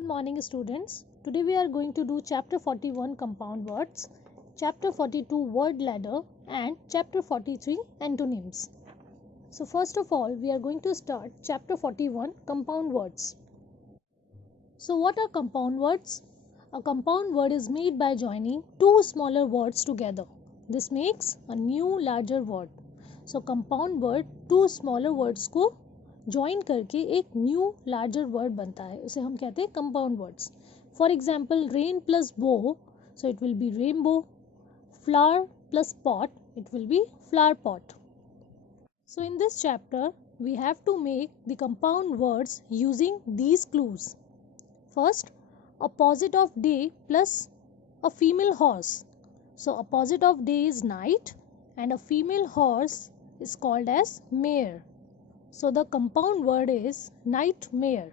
Good morning, students. Today we are going to do chapter 41 compound words, chapter 42 word ladder, and chapter 43 antonyms. So, first of all, we are going to start chapter 41 compound words. So, what are compound words? A compound word is made by joining two smaller words together. This makes a new larger word. So, compound word two smaller words को join करके एक new larger word बनता है, उसे हम कहते हैं compound words. For example, rain plus bow, so it will be rainbow. Flower plus pot, it will be flower pot. So in this chapter we have to make the compound words using these clues. First, opposite of day plus a female horse. So opposite of day is night and a female horse is called as mare. So the compound word is nightmare.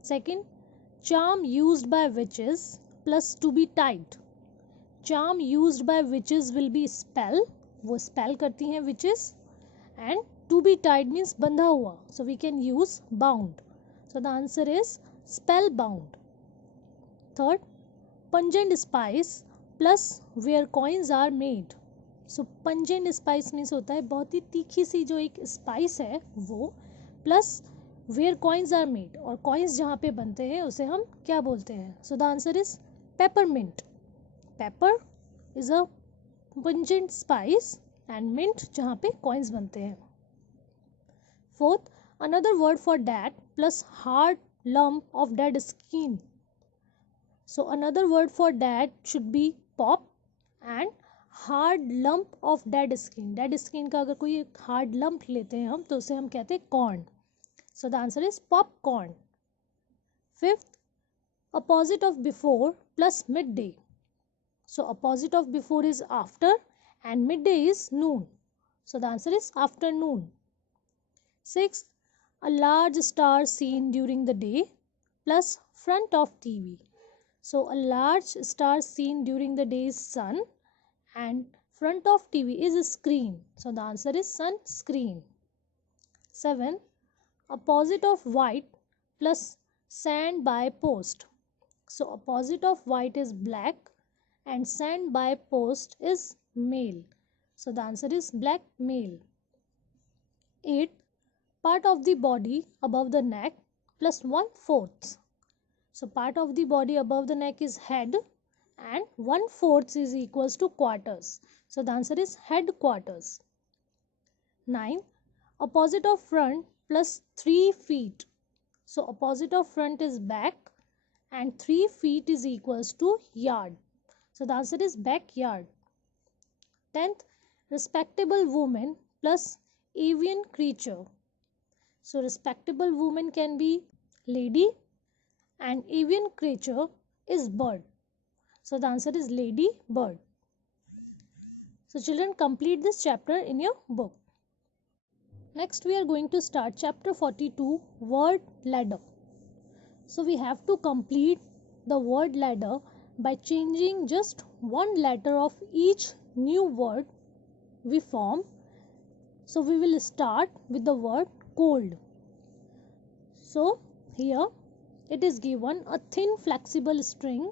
Second, charm used by witches plus to be tied. Charm used by witches will be spell. वो spell करती हैं witches. And to be tied means बंधा हुआ. So we can use bound. So the answer is spellbound. Third, pungent spice plus where coins are made. So pungent spice means होता है बहुत ही तीखी सी जो एक स्पाइस है वो, plus where coins are made, और कॉइन्स जहाँ पे बनते हैं उसे हम क्या बोलते हैं. So the answer is peppermint. Pepper is a pungent spice and mint जहाँ पे कॉइन्स बनते हैं. Fourth, another word for that plus hard lump of dead skin. So another word for that should be pop and hard lump of dead skin. Dead skin का अगर कोई hard lump लेते हैं हम तो उसे हम कहते हैं corn. So the answer is popcorn. Fifth, opposite of before plus mid day. So opposite of before is after and mid day is noon. So the answer is afternoon. Sixth, a large star seen during the day plus front of TV. So a large star seen during the day is sun and front of TV is a screen. So the answer is sun screen. 7, opposite of white plus sand by post. So opposite of white is black and sand by post is male. So the answer is black male. 8, part of the body above the neck plus 1/4. So part of the body above the neck is head and 1/4 is equals to quarters. So the answer is headquarters. 9, opposite of front plus 3 feet. So opposite of front is back and 3 feet is equals to yard. So the answer is backyard. 10th, respectable woman plus avian creature. So respectable woman can be lady and avian creature is bird. So the answer is lady bird. So children, complete this chapter in your book. Next we are going to start chapter 42 word ladder. So we have to complete the word ladder by changing just one letter of each new word we form. So we will start with the word cold. So here it is given a thin flexible string.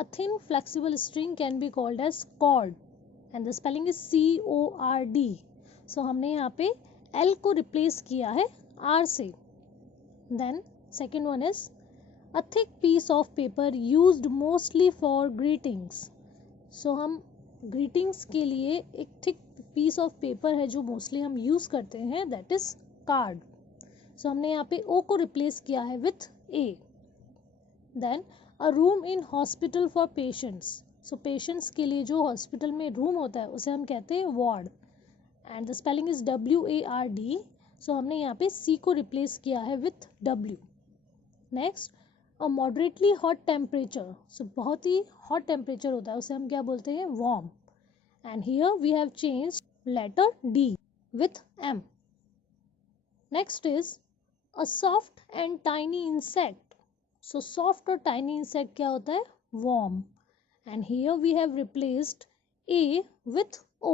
A thin flexible string can be called as cord and the spelling is CORD. So हमने यहाँ पे L को replace किया है R से. Then second one is a thick piece of paper used mostly for greetings. So हम greetings के लिए एक thick piece of paper है जो mostly हम use करते हैं, that is card. So हमने यहाँ पे O को replace किया है with A. Then a room in hospital for patients. So patients के लिए जो hospital में room होता है उसे हम कहते हैं ward and the spelling is WARD. So हमने यहाँ पे C को replace किया है with W. Next, a moderately hot temperature. So बहुत ही hot temperature होता है उसे हम क्या बोलते हैं warm. And here we have changed letter D with M. Next is a soft and tiny insect. So soft और tiny insect क्या होता है worm. And here we have replaced A with O.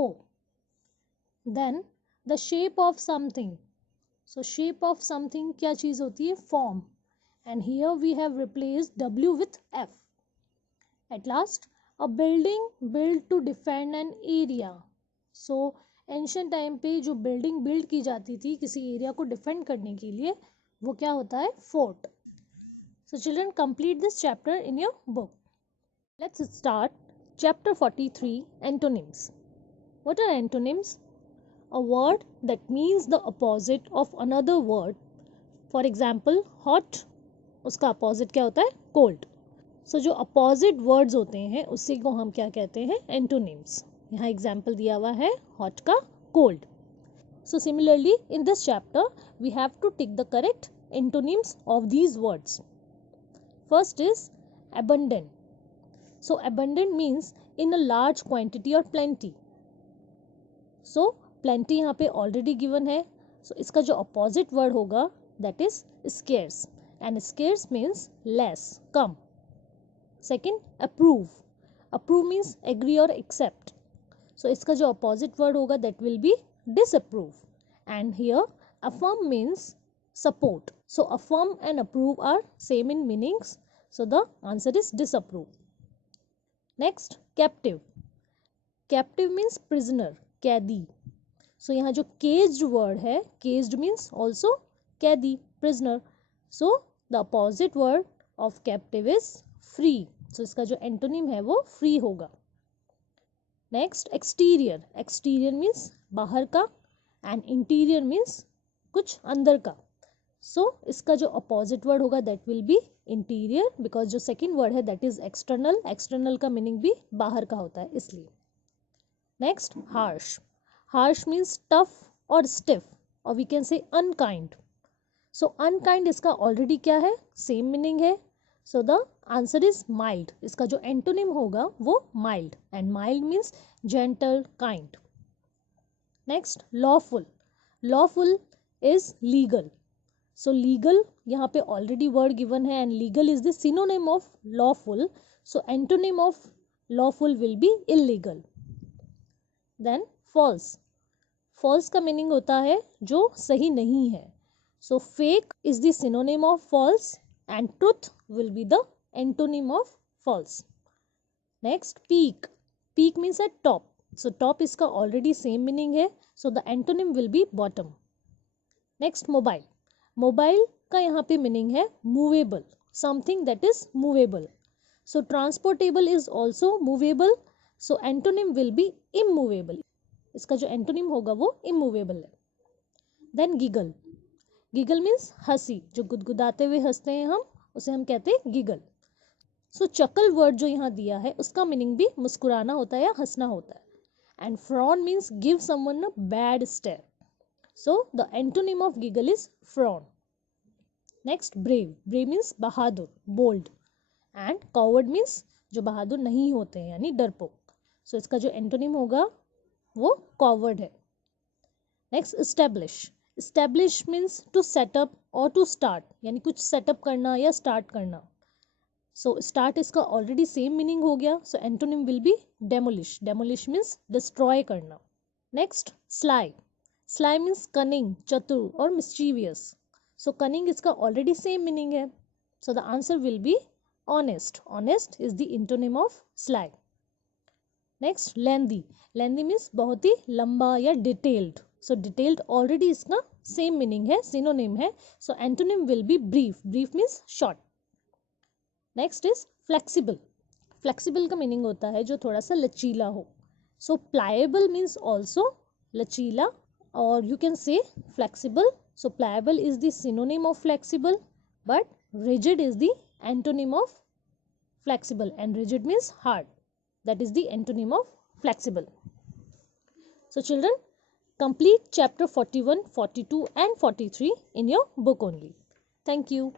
Then the shape of something. So shape of something क्या चीज़ होती है form. and here we have replaced W with F. At last, a building built to defend an area. So ancient time पे जो building build की जाती थी किसी area को डिफेंड करने के लिए, वो क्या होता है? Fort. So children, complete this chapter in your book. Let's start chapter 43, antonyms. What are antonyms? A word that means the opposite of another word. For example, hot, उसका opposite क्या होता है? Cold. So जो opposite words होते हैं उसी को हम क्या कहते हैं? Antonyms. यहाँ example दिया हुआ है hot का cold. So similarly in this chapter we have to take the correct antonyms of these words. First is abundant. So abundant means in a large quantity or plenty. So plenty यहाँ पे already given है. So इसका जो opposite word होगा that is scarce, and scarce means less, come. Second, approve. Approve means agree or accept. So इसका जो opposite word होगा that will be disapprove. And here affirm means support. So affirm and approve are same in meanings. So the answer is disapprove. Next, captive. Captive means prisoner, कैदी. So यहाँ जो caged word है, caged means also कैदी, prisoner. So the opposite word of captive is free. So इसका जो antonym है वो free होगा. Next, exterior. Exterior means बाहर का and interior means कुछ अंदर का. So इसका जो opposite word होगा that will be interior, because जो second word है that is external. External का meaning भी बाहर का होता है इसलिए. Next, harsh. Harsh means tough or stiff, or we can say unkind. So unkind इसका already क्या है? Same meaning है. So the answer is mild. इसका जो antonym होगा वो mild, and mild means gentle, kind. Next, lawful. Lawful is legal. So legal यहाँ पे already word given है, and legal is the synonym of lawful. So antonym of lawful will be illegal. Then false. False का meaning होता है जो सही नहीं है. So fake is the synonym of false, and truth will be the antonym of false. Next, peak. Peak means at top. So top इसका already same meaning है. So the antonym will be bottom. Next, mobile. Mobile का यहाँ पे meaning है movable, something that is movable. So transportable is also movable. So antonym will be immovable. इसका जो antonym होगा वो immovable है. Then giggle. Giggle means हंसी, जो गुदगुदाते हुए हंसते हैं हम, उसे हम कहते हैं giggle. So chuckle word जो यहाँ दिया है उसका meaning भी मुस्कुराना होता है या हंसना होता है. And frown means give someone a bad stare. So the antonym of giggle is frown. Next, brave. Brave means Bahadur, bold. And coward means जो बहादुर नहीं होते हैं यानी डरपोक. So इसका जो antonym होगा वो coward है. Next, establish. Establish means to set up or to start, यानी कुछ setup करना या start करना. So start इसका already same meaning हो गया. So antonym will be demolish. Demolish means destroy करना. Next, sly. Sly means cunning, चतुर और mischievous. So cunning इसका already same meaning है. So the answer will be honest. Honest is the antonym of sly. Next, lengthy. Lengthy means बहुत ही लंबा या detailed. So detailed already इसका same meaning है, synonym है. So antonym will be brief. Brief means short. Next is flexible. Flexible का meaning होता है जो थोड़ा सा लचीला हो. So pliable means also लचीला, or you can say flexible. So pliable is the synonym of flexible, but rigid is the antonym of flexible, and rigid means hard. That is the antonym of flexible. So children, complete chapter 41, 42 and 43 in your book only. Thank you.